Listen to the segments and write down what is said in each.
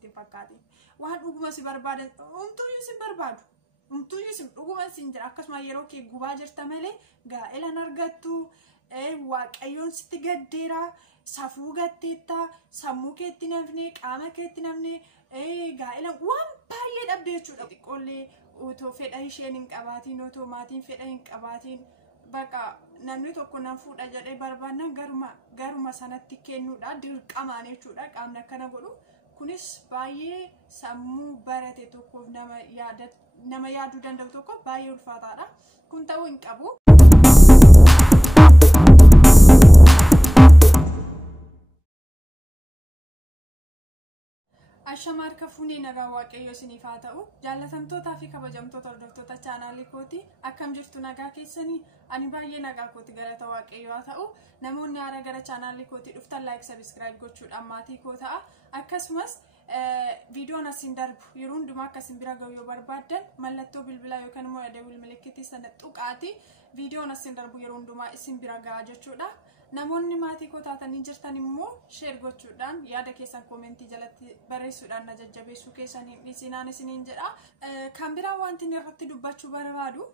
sitti fakkaate waan dhuguma si barbaadan umtuyyuu si barbaadu umtuyyuu si dhuguma sin jira akkasuma yeroo kee gubaa jirta malee gaa'elan argattu waaqayyoon sitti gaddeera safuu gatteetta sammuu keetti namne qaama keetti namne gaa'elan waan baay'ee dhabde jechuudha xiqqoollee utoo fedha isheen hin qabaatiin utoo maatiin fedha hin qabaatiin baqa namni tokko nan fuudha jedhee barbaannan garuma sanatti kennuudha dirqamaan jechuudha qaamni akkana godhu kunis baay'ee sammuu barate tokkoof nama yaaduu danda'u tokko baay'ee ulfaataadha kun ta'uu hin qabu. Ashamar kafuni nagaa waaqayyo isiniif haa ta'u jaallatamtootaa fi kabajamtoota hordoftoota chaanaalii kooti akkam jirtu nagaa keessanii ani baay'ee nagaa kooti galata waaqayyo haa ta'u namoonni haara gara chaanaalii kooti dhuftan like subscribe gochuudhaan maatii koo ta'a akkasumas viidiyoon asin darbu yeroo hundumaa akkasin bira ga'u yoo barbaaddan mallattoo bilbilaa yookaan immoo dawul milikitii sana tuqaati viidiyoon asin darbu yeroo hundumaa isin bira ga'a jechuudha. Namoonni maatii koo taatanii jirtan immoo share gochuudhaan yaada keessan koomentii jalatti barreessuudhaan na jajjabeessuu keessaniin dhiisinaan isiniin jedha. Kan biraa wanti irratti dubbachuu barbaadu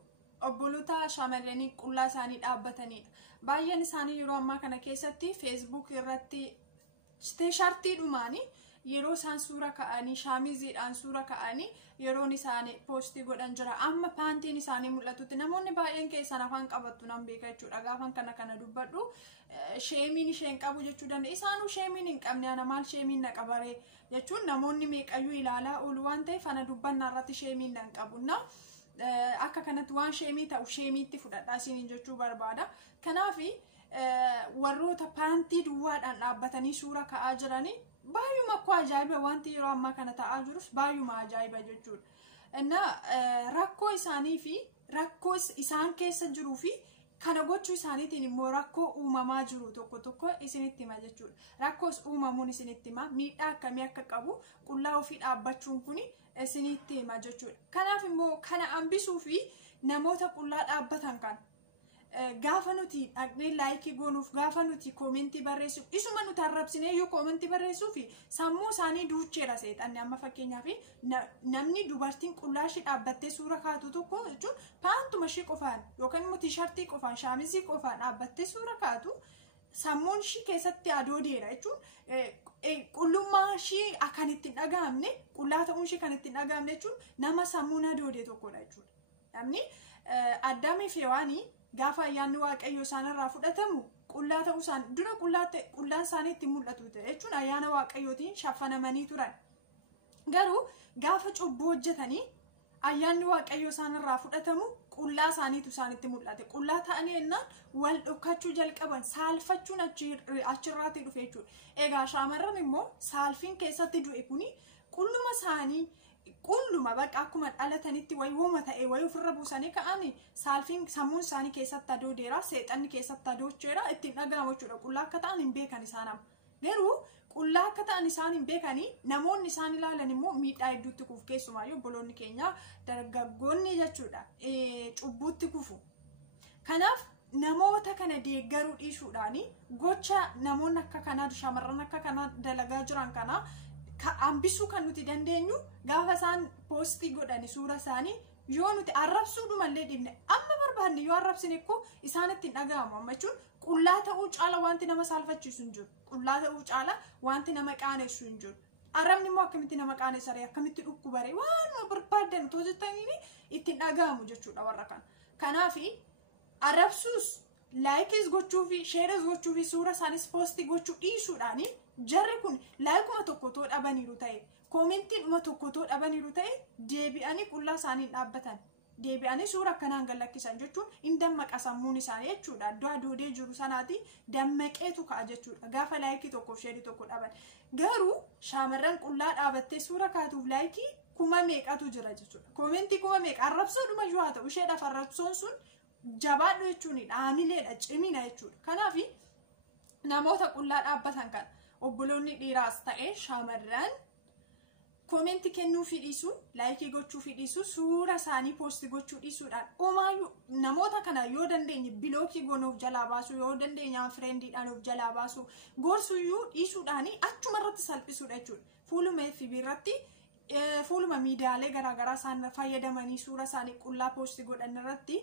obboloota shamarranii qullaa isaanii dhaabbatanidha. Baay'een isaanii yeroo ammaa kana keessatti Facebook irratti t-shirtii dhumaanii yeroo isaan suura ka'anii shaamiziidhaan suura ka'anii yeroon isaanii poostii godhan jira amma paantiin isaanii mul'atutti namoonni baay'een keessan afaan qabattu nan beeka jechuudha gaafan kana dubbadhu sheemiin isheen qabu jechuu danda'a isaanuu sheemiin hin qabne ana maal sheemiin na qabaree jechuun namoonni meeqayyuu ilaalaa oolu waan ta'eef ana dubbannaa irratti sheemiin nan qabunna akka kanatti waan sheemii ta'u sheemiitti fudhadhaa isiniin jechuu barbaada kanaafi warroota paantii duwwaadhaan dhaabbatanii suura ka'aa jiranii baay'uma akka ajaa'iba wanti yeroo ammaa kana ta'aa jirus baay'uma ajaa'iba jechuudha. Inna rakkoo isaanii fi rakkoo isaan keessa jiruu fi kana gochuu isaaniitiin immoo rakkoo uumamaa jiru tokko isinitti hima jechuudha. Rakkoos uumamuun isinitti hima miidhaa akkamii akka qabu qullaa ofii dhaabbachuun kun isinitti hima jechuudha. Kanaaf immoo kana hambisuu fi namoota qullaa dhaabbatan kan gaafa nuti dhaqnee laayikii goonuuf gaafa nuti koomentii barreessuuf isuma nuti arrabsinee yoo koomentii barreessuuf sammuu isaanii duucheera seexanni amma fakkeenyaaf namni dubartiin qullaa ishee dhaabbattee suura kaatu tokko jechuun paantuma ishee qofaan yookaan immoo t-shirtii qofaan shaamizii qofaan dhaabbattee suura kaatu sammuun ishee keessatti adoodeera jechuun qullummaa ishee akkan ittiin dhaga'amne qullaa ta'uun ishee kan ittiin dhaga'amne jechuun nama sammuun adoodee tokkodha jechuudha. Namni Addaamii fi Hewaanii gaafa ayyaanni waaqayyo isaanirraa fudhatamu qullaa ta'uu isaan dura qullaan isaanii ittiin mul'atu ta'e jechuun ayyaana waaqayyootiin shaffanamanii turan. Garuu gaafa cubbuu hojjetanii ayyaanni waaqayyo isaanirraa fudhatamu qullaa isaaniitu isaanitti mul'ate. Qullaa ta'anii ennaan wal dhukkachuu jalqaban saalfachuun achirraatii dhufe jechuudha. Egaa shaamarran immoo saalfiin keessatti du'e kuni qulluma isaanii qulluma bakka akkuma dhalatanitti waywooma ta'e wayi ofirra buusanii ka'anii saalfiin sammuun isaanii keessatti adoodeera seexanni keessatti adoocheera ittiin dhaga'amu jechuudha. Qullaa akka ta'an hin beekan isaan amma. Garuu qullaa akka ta'an isaan hin beekanii namoonni isaan ilaalan immoo miidhaa hedduutti kufu keessumaayyuu obboloonni keenya dargaggoonni jechuudha cubbuutti kufu. Kanaaf namoota kana deeggaruu dhiisuudhaan gocha namoonni akka kanaa shamarran akka kanaa dalagaa jiran kanaa hambisuu kan nuti dandeenyu gaafa isaan poostii godhani suura isaanii yoo nuti arrabsuudhumallee dhibne amma barbaanne yoo arrabsine ikkoo isaan ittiin dhaga'amu amma jechuun qullaa ta'uu caala wanti nama saalfachiisu hin jiru qullaa ta'uu caala wanti nama qaanessu hin jiru arrabni immoo akkamitti nama qaanessaree akkamitti dhukkubaree waan barbaadan otoo jettanii ittiin dhaga'amu jechuudha warra kana. Kanaafi arrabsuus laayikis gochuu fi sheeres gochuu fi suura isaanis poostii gochuu dhiisuudhaani jarri kun laayikuma tokkotoo dhabaniiru ta'e koomentiidhuma tokkotoo dhabaniiru ta'e deebi'anii qullaa isaanii dhaabbatan deebi'anii suura akkanaan gallakkisan jechuun hin dammaqa sammuun isaanii jechuudha. Iddoo adoodee jiru sanaati dammaqeetu ka'a jechuudha gaafa laayikii tokkoof sheerii tokko dhaban. Garuu shaamarran qullaa dhaabattee suura kaatuuf laayikii kuma meeqatu jira jechuudha. Koomentii kuma meeqa arrabsoodhuma yoo haa ta'u isheedhaaf arrabsoon sun jabaadhu jechuuni dhaamileedha cimina jechuudha. Kanaaf namoota qullaa dhaabbatan kan obboloonni dhiiraas ta'e shamarran koomentii kennuu fi dhiisuu laayikii gochuu fi dhiisuu suura isaanii poostii gochuu dhiisuudhaan omaayyuu namoota kana yoo dandeenye bilookii goonuuf jalaa baasuu yoo dandeenye frendiidhaan of jalaa baasuu gorsuyyuu dhiisuudhaan achuma irratti salphisuudha jechuudha. fuuluma FB irratti fuuluma miidiyaalee garaagaraa isaan fayyadamanii suura isaanii qullaa poostii godhan irratti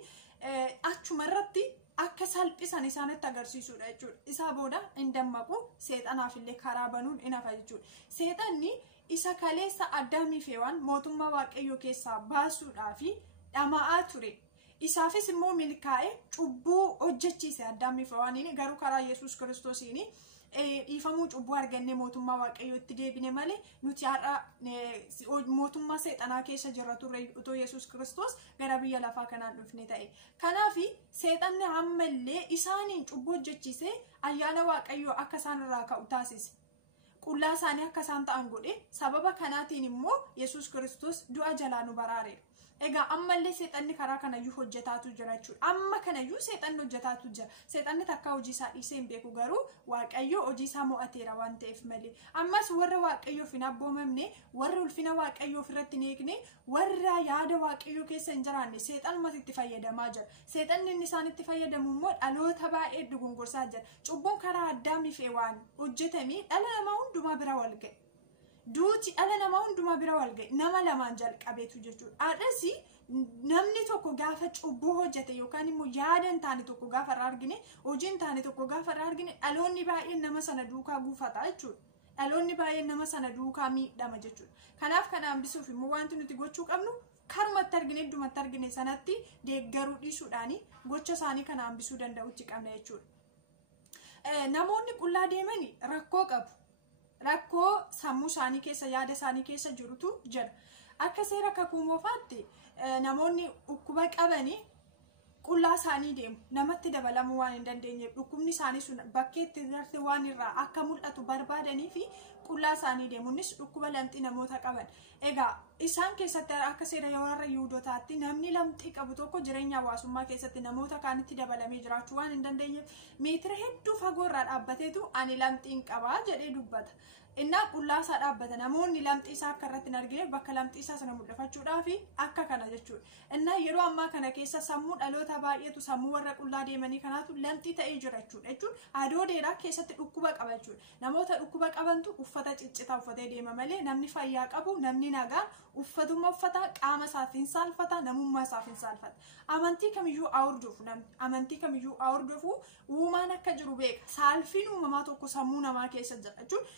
achuma irratti akka salphisan isaanitti agarsiisudha jechuudha. Isaa booda hin dammaqu seexanaaf illee karaa banuun hin hafa jechuudha. Seexanni isa kaleessa Addaamii fi Hewaan mootummaa Waaqayyoo keessaa baasuudhaaf dhama'aa ture. Isaafis immoo milkaa'ee cubbuu hojjechiise Addaamii fi Hewaaniin garuu karaa Yesuus Kiristoosiin dhiifamuu cubbuu arganne mootummaa Waaqayyootti deebine malee nuti har'a mootummaa seexanaa keessa jirra turre utoo Yesuus Kiristoos gara biyya lafaa kanaan dhufne ta'e. Kanaaf seexanni ammallee isaaniin cubbuu hojjechiise ayyaana Waaqayyoo akka isaan irraa ka'u taasise. Qullaa isaanii akka isaan ta'an godhe. Sababa kanaatiin immoo Yesuus Kiristoos du'a jalaa nu baraareera. Egaa ammallee seexanni karaa kanayyuu hojjetaatu jira jechuudha. Amma kanayyuu seexanni hojjetaatu jira. Seexanni takka hojii isaa dhiisee hin beeku garuu Waaqayyo hojii isaa mo'ateera waan ta'eef malee. Ammas warra Waaqayyoof hin abboomamne, warra ulfina Waaqayyoof irratti hin eegne, warra yaada Waaqayyoo keessa hin jiraanne seexanumatti itti fayyadamaa jira. Seexanni inni isaan itti fayyadamu immoo dhaloota baay'ee dogongorsaa jira. Cubbuun karaa Addaamii fi Hewaan hojjetame dhala namaa hundumaa bira wal ga'e. Duuti dhala namaa hundumaa bira wal ga'e nama lamaan jalqabeetu jechuudha. Haadhasi namni tokko gaafa cubbuu hojjete yookaan immoo yaada hin taane tokko gaafa irraa argine, hojii hin taane tokko gaafa irraa argine dhaloonni baay'een nama sana duukaa guufata jechuudha. Dhaloonni baay'een nama sana duukaa miidhama jechuudha. Kanaaf kana hambisuuf immoo wanti nuti gochuu qabnu karumatti argine iddumatti argine sanatti deeggaruu dhiisuudhaan gocha isaanii kana hambisuu danda'utti qabna jechuudha. Namoonni qullaa deeman rakkoo qabu. Rakkoo sammuu isaanii keessa yaada isaanii keessa jirutu jira. Akka seera kakuu moofaatti namoonni dhukkuba qabanii qullaa isaanii deemu. Namatti dabalamuu waan hin dandeenyeef dhukkubni isaanii sun bakkeetti garte waan irraa akka mul'atu barbaadanii fi qullaa isaanii deemu. Innis dhukkuba lamxii namoota qaban. Egaa isaan keessatti akka seera warra Yihuudootaatti namni lamxii qabu tokko jireenya hawaasummaa keessatti namoota kaanitti dabalamee jiraachuu waan hin dandeenyeef meetira hedduu fagoo irraa dhaabbateetu ani lamxiin qabaa jedhee dubbata. Innaa qullaa isaa dhaabbata namoonni lamxii isaa akka irratti hin argine bakka lamxii isaa sana mul'ifachuudhaaf akka kana jechuudha. Innaa yeroo ammaa kana keessa sammuu dhaloota baay'eetu sammuu warra qullaa deemanii kanaatu lamxii ta'ee jira jechuudha. Adoo dheeraa keessatti dhukkuba qaba jechuudha. Namoota dhukkuba qabantu uffata ciccitaa uffatee deema malee namni fayyaa qabu namni nagaa uffatuma uffata qaama isaaf hin saalfata namummaa isaaf hin saalfata. Amantii kamiyyuu hordofu namni amantii kamiyyuu hordofu uumaan akka jiru beeka. Saalfiin uumamaa tokko sammuu namaa keessa jira jechuudha.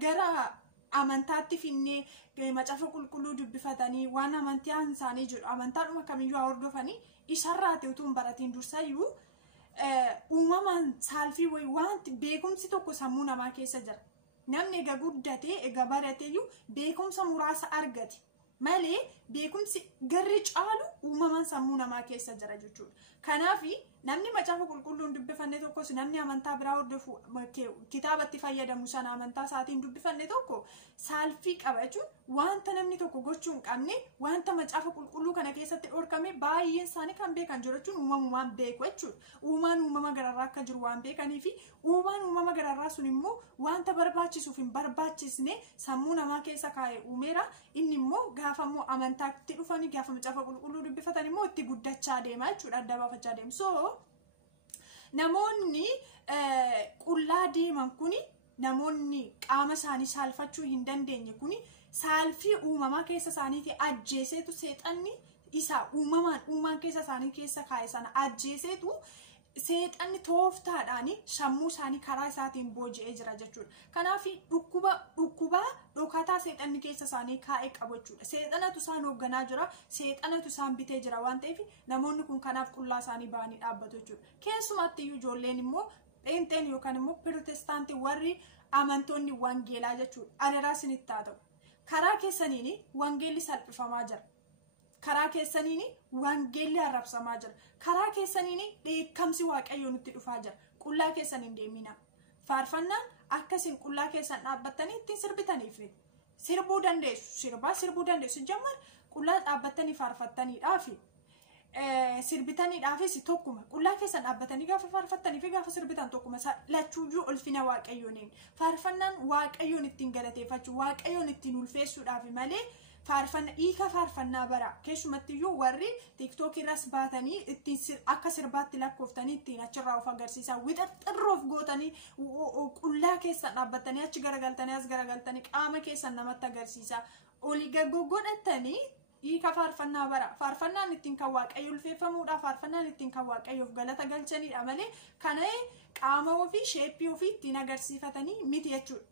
Gara amantaatti finnee macaafa qulqulluu dubbifatanii waan amantii isaanii jedhu amantaadhuma kamiyyuu hordofanii isarraa ta'e utuu hin baratiin dursayyuu uumamaan saalfii wanti beekumsi tokko sammuu namaa keessa jira. Namni egaa guddatee egaa barateeyyuu beekumsa muraasa argate malee beekumsi garri caalu uumamaan sammuu namaa keessa jira jechuudha. Kanaaf namni macaafa qulqulluun dubbifanne tokkos namni amantaa biraa hordofu kitaabatti fayyadamu sana amantaa isaatiin dubbifanne tokko saalfii qaba jechuun wanta namni tokko gochuu hin qabne wanta macaafa qulqulluu kana keessatti dhorkame baay'een isaanii kan beekan jiru jechuun uumamumaan beeku jechuudha. Uumaan uumama gararraa akka jiru waan beekanii fi uumaan uumama gararraa sun immoo wanta barbaachisuuf hin barbaachisne sammuu namaa keessa kaa'ee uumeera. Inni immoo gaafa immoo amantaatti dhufanii gaafa macaafa qulqulluu dubbifatan immoo itti guddachaa deema jechuudha. Adda baafachaa deemu. So namoonni qullaa deeman kuni namoonni qaama isaanii saalfachuu hin dandeenye kuni saalfii uumamaa keessa isaaniitii ajjeeseetu seexanni isa uumaan keessa isaanii keessa kaa'e sana ajjeeseetu seexanni tooftaadhaan sammuu isaanii karaa isaatiin booji'ee jira jechuudha. Kanaaf dhukkuba dhokataa seexanni keessa isaanii kaa'ee qabu jechuudha. Seexanatu isaan hoogganaa jira, seexanatu isaan bitee jira waan ta'eef namoonni kun kanaaf qullaa isaanii ba'anii dhaabbatu jechuudha. Keessumatti iyyuu ijoolleen immoo pheenxeen yookaan immoo pirootestaantii warri amantoonni wangeelaa jechuudha. Adaraa isinitti haa ta'u. Karaa keessaniin wangeelli salphifamaa jira. Karaa keessaniin wangeelli arrabsamaa jira. Karaa keessaniin dheekkamsi Waaqayyoo nutti dhufaa jira. Qullaa keessaniin deemina. Faarfannaan akkasiin qullaa keessan dhaabbattanii ittiin sirbitaniif sirbuu dandeessu. Sirbuu dandeessu jammar qullaa dhaabbattanii faarfattaniidhaaf sirbitaniidhaafis tokkuma. Qullaa keessan dhaabbatanii gaafa faarfattanii fi gaafa sirbitan tokkuma. Lachuuyyuu ulfina Waaqayyoon faarfannaan Waaqayyoon ittiin galateeffachuu Waaqayyoon ittiin ulfeessuudhaaf malee faarfannaa hiika faarfannaa bara keessumattiyyuu warri TikTok irras baatanii ittiin akka sirbaatti lakkooftanii ittiin achirraa of agarsiisaa wixaxxirroof gootanii qullaa keessan dhaabbatanii achi garagaltanii as garagaltanii qaama keessan namatti agarsiisaa olii gaggogodhatanii hiika faarfannaa bara faarfannaan ittiin kan waaqayyo ulfeeffamuudha faarfannaan ittiin kan waaqayyoof galata galchanidha malee kana qaama ofii sheeppii ofii ittiin agarsiifatanii miti jechuudha.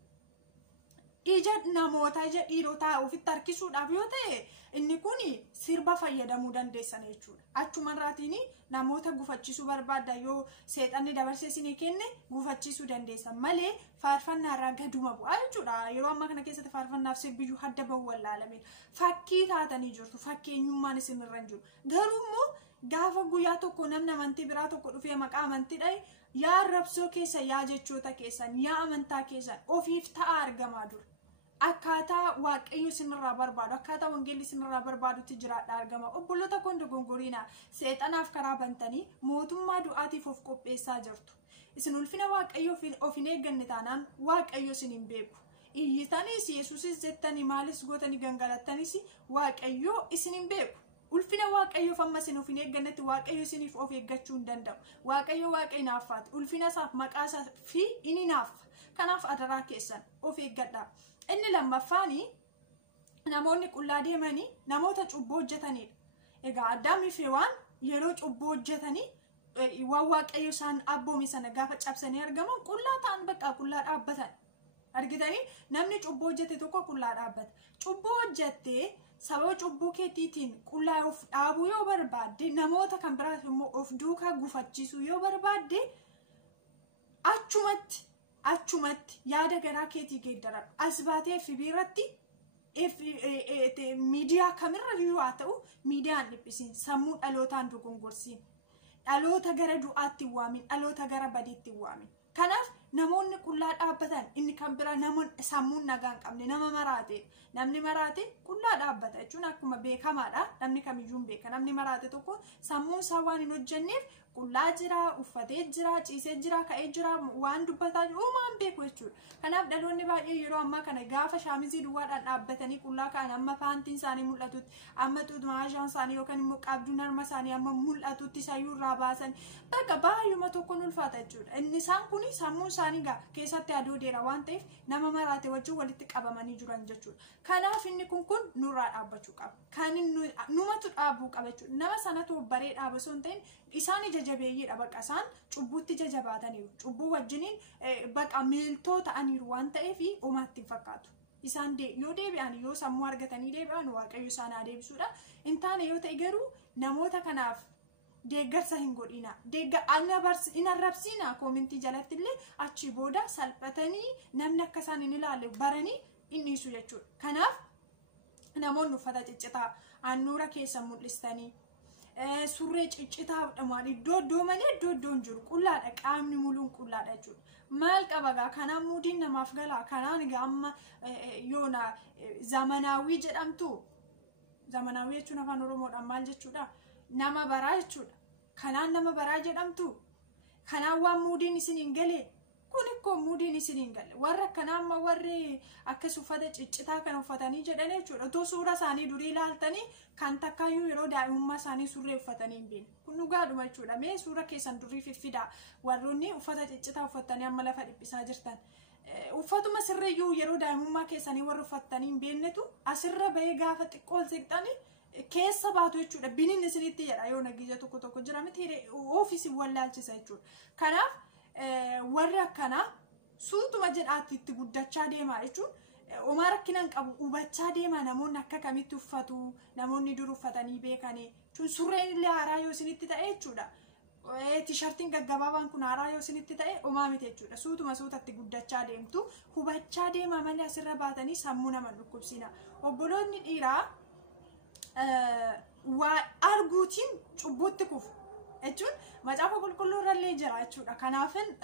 Ija namoota ija dhiirotaa ofitti harkisuudhaaf yoo ta'e inni kun sirba fayyadamuu dandeessan jechuudha. Achumarraatiin namoota gufachiisuu barbaadda yoo seexanni dabarsee isinii kenne gufachiisuu dandeessan malee faarfannaarraa gaduma bu'aa jechuudha. Yeroo ammaa kana keessatti faarfannaaf sirbiyyuu hadda bahu wallaalame fakkii taatanii jirtu fakkeenyummaan isinirra hin jiru. Garuu immoo gaafa guyyaa tokko namni amantii biraa tokko dhufee maqaa amantii dhahe yaa arrabsoo keessa yaa jechoota keessan yaa amantaa keessan ofiif ta'a argamaa dura. Akkaataa waaqayyo isinirraa barbaadu akkaataa wangeelli isinirraa barbaadutti jiraadha argama. Obboloota kun dogongoriina seexanaaf karaa bantanii mootummaa du'aatiif of qopheessaa jirtu. Isin ulfina waaqayyo of hin eegganne taanaan waaqayyo isin hin beeku. Iyyitanis Yesuusis jettanii maalis gootanii gangalattanis waaqayyo isin hin beeku. Ulfina waaqayyoof amma isin of hin eeggannetti waaqayyo isiniif of eeggachuu hin danda'u. Waaqayyo waaqa inaaffaati. Ulfina isaaf maqaa isaa fi inni naaffa. Kanaaf adaraa keessan of eeggadhaa. Inni lammaffaani namoonni qullaa deemanii namoota cubbuu hojjetanidha. Egaa Addaamii fi Hewaan yeroo cubbuu hojjetanii waan waaqayyo isaan abboome sana gaafa cabsanii argaman qullaa ta'an bakka qullaa dhaabbatan. Argitanii namni cubbuu hojjete tokko qullaa dhaabbata. Cubbuu hojjettee sababa cubbuu keetiitiin qullaa of dhaabuu yoo barbaadde namoota kan biraaf immoo of duukaa gufachiisuu yoo barbaadde achumatti yaada garaa keetii geeddaradhu. As baatee FB irratti miidiyaa kamirra iyyuu haa ta'u miidiyaan dhiphisiin sammuu dhalootaan dogongorsiin dhaloota gara du'aatti hin waamin dhaloota gara badiitti hin waamin. Kanaaf namoonni qullaa dhaabbatan inni kan bira namoonni sammuun nagaa hin qabne nama maraate namni maraate qullaa dhaabbata jechuun akkuma beekamaadha. Namni kamiyyuu hin beeka namni maraate tokko sammuun isaa waan hin hojjenneef qullaa jira uffatee jira ciisee jira ka'ee jira waan dubbataa jiru uumaan beeku jechuudha. Kanaaf dhaloonni baay'ee yeroo ammaa kana gaafa shaamizii duwwaadhaan dhaabbatanii qullaa ka'an amma faantiin isaanii mul'atutti amma xumaashaan isaanii yookaan immoo qabduun harma isaanii amma mul'atutti isayyuu irraa baasan bakka baay'uma tokkoon ulfaata jechuudha. Inni isaan kun sammuun isaanii keessatti adoodeera waan ta'eef nama maraate wajjin walitti qabamanii jiran jechuudha. Kanaaf inni kun nurraa dhaabbachuu qaba. Kan numatu dhaabuu qaba jechuudha. Nama sanatu baree dhaaba osoo hin ta'in isaan ija jabeeyyiidha bakka isaan cubbutti jajabaataniiru. Cubbuu wajjiniin bakka miiltoo ta'aniiru waan ta'eef uumaatti hin fakkaatu. Isaan yoo deebi'an yoo sammuu argatanii deebi'an waaqayyo isaan haa deebisuudha. In taane yoo ta'e garuu namoota kanaaf deeggarsa hin godhina. In arrabsiina koomentii jalatti illee achi booda salphatanii namni akka isaan hin ilaalle baranii hin dhiisu jechuudha. Kanaaf namoonni uffata ciccitaa annuura keessa mul'istanii surree ciccitaa dhamaan iddoo malee iddoon jiru qullaadha qaamni muluun qullaadha jechuudha. Maal qabagaa kanaan muudiin namaaf galaa kanaan egaa amma yoona zamanaawii jedhamtu zamanaawii jechuun afaan oromoodhaan maal jechuudha nama baraa jechuudha. Kanaan nama baraa jedhamtu kanaan waan muudiin isin hin galee kun ikkoo muudiin isin hin galle warra kanaan amma warri akkas uffata ciccitaa kan uffatanii jedhan jechuudha. Otoo suura isaanii durii ilaaltanii kan takkaayyuu yeroo daa'imummaa isaanii surree uffatanii hin beekne kun dhugaadhuma jechuudha. Mee suura keessan durii fiffidaa warroonni uffata ciccitaa uffatanii amma lafa dhiphisaa jirtan uffatuma sirreeyyuu yeroo daa'imummaa keessanii warra uffatanii hin beeknetu asirra bahee gaafa xiqqoo seqxanii keessa baatu jechuudha. Biniin isinitti jedha yoo nagija tokko jira miti ofiisi wallaalchisa jechuudha. Kanaaf warri akkana suutuma jedhaatti itti guddachaa deemaa jechuun Omar rakkinan qabu hubachaa deemaa namoonni akka kamitti uffatu namoonni dur uffatanii beekanii jechuun surreen illee haaraa yoo isinitti ta'e jechuudha. Tishartiin gaggabaabaan kun haaraa yoo isinitti ta'e homaa miti jechuudha. Suutatti guddachaa deemtu hubachaa deemaa malee asirra baatanii sammuu nama dhukkubsiina. Obboloonni dhiiraa waa arguutiin cubbutti kufu jechuun macaafa qulqulluu irrallee jira jechuudha. Kanaafin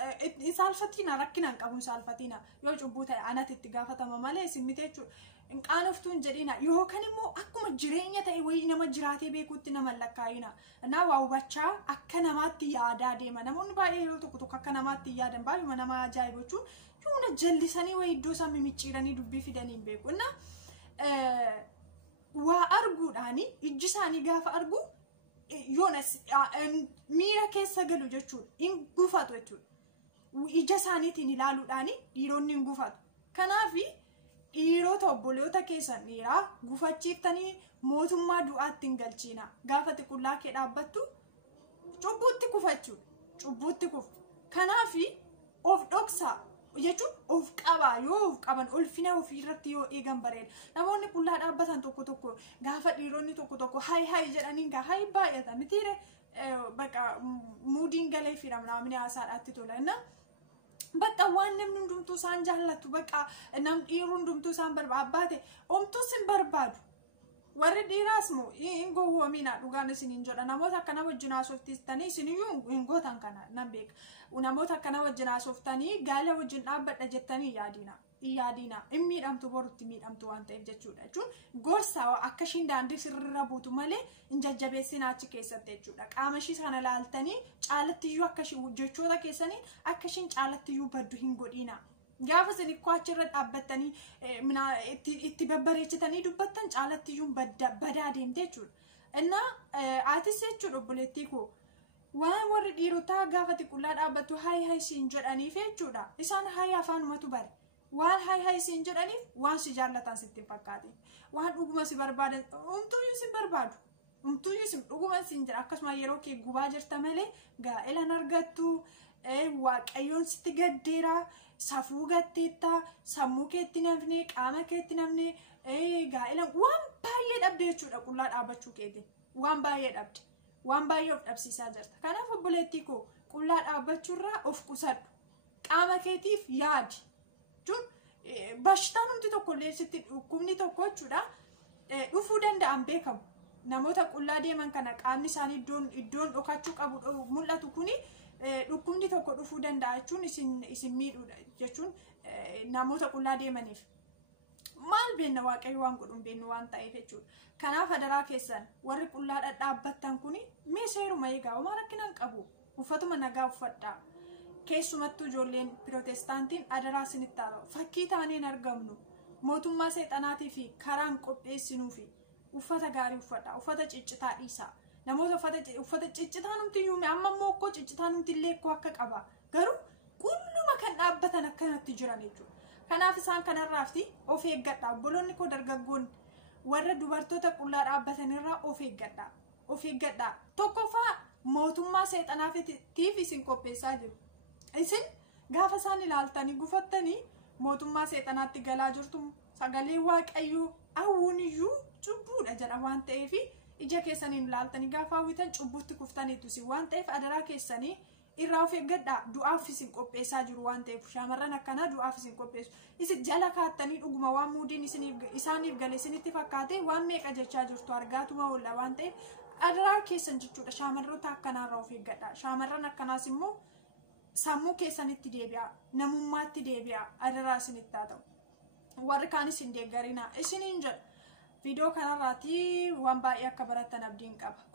saalfatiina rakkinaan qabuun saalfatiina yoo cubbuu ta'e anatti itti gaafatama malee isin miti jechuudha. Hin qaanoftuun jedhina yookaan immoo akkuma jireenya ta'e wayii nama jiraatee beekuutti nama lakkaa'ina. Naa waa hubachaa akka namaatti yaadaa deema. Namoonni baay'ee yeroo tokko akka namaatti yaadan baay'uma nama ajaa'ibu jechuun yoona jallisanii wayii iddoo isaa mimicciiranii dubbii fidanii hin beeku. waa arguudhaani ijji isaanii gaafa argu yoonas miira keessa galu jechuudha hin gufatu jechuudha ija isaaniitiin ilaaluudhaani dhiironni hin gufatu kanaaf dhiirota obboloota keessan dhiiraa gufachiiftanii mootummaa du'aatti hin galchiina gaafa xiqullaa kee dhaabbattu cubbuutti kufachuudha cubbuutti kufu kanaaf of dhoksaa jechuun of qabaa yoo of qaban ulfina ofii irratti yoo eegan bareeda namoonni qullaa dhaabbatan tokko gaafa dhiironni tokko hay jedhanii gaa hay baay'ata mitiire baqa muudiin galee fi namni haasaadhaatti tola inna baqa waan namni hundumtuu isaan jaallatu baqa nam dhiiruu hundumtuu isaan barbaade omtuu sin barbaadu warri dhiiraas moo hin gowwoomina dhugaan isiniin jedha namoota akkana wajjin haasoftanii isiniyyuu hin gootan kana nan beeka namoota akkana wajjin haasoftanii gaala wajjin dhaabbadha jettanii yaadina hin miidhamtu borutti miidhamtu waan ta'eef jechuudha jechuun gorsa akka ishiin daandii sirriirra buutu malee hin jajjabeessin achi keessatti jechuudha qaama ishii sana laaltanii caalattiyyuu akka ishii jechoota keessanii akka ishiin caalattiyyuu baddu hin godhina gaafa isin ikkoo achirra dhaabbattanii itti babbareechitanii dubbattan caalattiyyuu badaa deemte jechuudha innaa aatis jechuudha obboleettii koo waan warri dhiirotaa gaafa xiqullaa dhaabbattu hay siin jedhaniif jechuudha isaan hay afaanumatu bare waan hay siin jedhaniif waan si jaallatan sitti hin fakkaatin waan dhuguma si barbaadan umtuyyuu si barbaadu umtuyyuu si dhuguma si jira akkasuma yeroo kee gubaa jirta malee gaa'elan argattu waaqayyoon sitti gaddeera safuu gatteetta sammuu keetti namne qaama keetti namne gaa'elan waan baay'ee dhabde jechuudha qullaa dhaabbachuu keetiin waan baay'ee dhabde waan baay'ee of dhabsiisaa jirta kanaaf obboleettii koo qullaa dhaabbachuurraa of qusadhu qaama keetiif yaadi jechuun bashtaan hundi tokkollee sitti dhukkubni tokko jechuudha dhufuu danda'an beekamu namoota qullaa deeman kana qaamni isaanii iddoon dhokachuu qabu mul'atu kuni dhukkubni tokko dhufuu danda'a jechuun isin miidhuudha jechuun namoota qullaa deemaniif maal beenna waaqayyo waan godhuun beennu waan ta'eef jechuudha kanaaf adaraa keessan warri qullaa dhaabbattan kuni mee seeruma eegaa homaa rakkinaan qabu uffatuma nagaa uffadhaa keessumattuu ijoolleen pirootestaantiin adaraa isinitti taa'u fakkii taaneen argamnu mootummaa seexanaatii fi karaan qopheessinuu fi uffata gaarii uffadhaa uffata ciccitaa dhiisaa namoota uffata ciccitaa numtiyyuu amma immoo akkoo ciccitaa numtillee akkoo akka qaba garuu qulluma kan dhaabbatan akkanatti jiran jechuudha kanaaf isaan kanarraafti of eeggadhaa obboloonni koo dargaggoonni warra dubartoota qullaa dhaabbatanirraa of eeggadhaa tokkoffaa mootummaa seexanaatiif isin qopheessaa jiru isin gaafa isaan ilaaltanii gufattanii mootummaa seexanaatti galaa jirtu sagalee waaqayyoo awwuniyyuu cubbuudha jedha waan ta'eef ija keessaniin ilaaltanii gaafa hawwitan cubbuutti kuftaniitu isin waan ta'eef adaraa keessanii irraa of eeggadhaa du'aaf isin qopheessaa jiru waan ta'eef shaamarran akkanaa du'aaf isin qopheessu isin jala kaattanii dhuguma waan muudiin isaaniif gale isinitti fakkaate waan meeqa jechaa jirtu argaatuma oolla waan ta'eef adaraa keessan jechuudha shaamarroota akkanaarraa of eeggadhaa shaamarran akkanaas immoo sammuu keessanitti deebi'a namummaatti deebi'a adaraa isinitti haa ta'u warri kaanis hin deeggarinaa isiniin jedha viidiyoo kanarraati waan baay'ee akka barattan abdiin qaba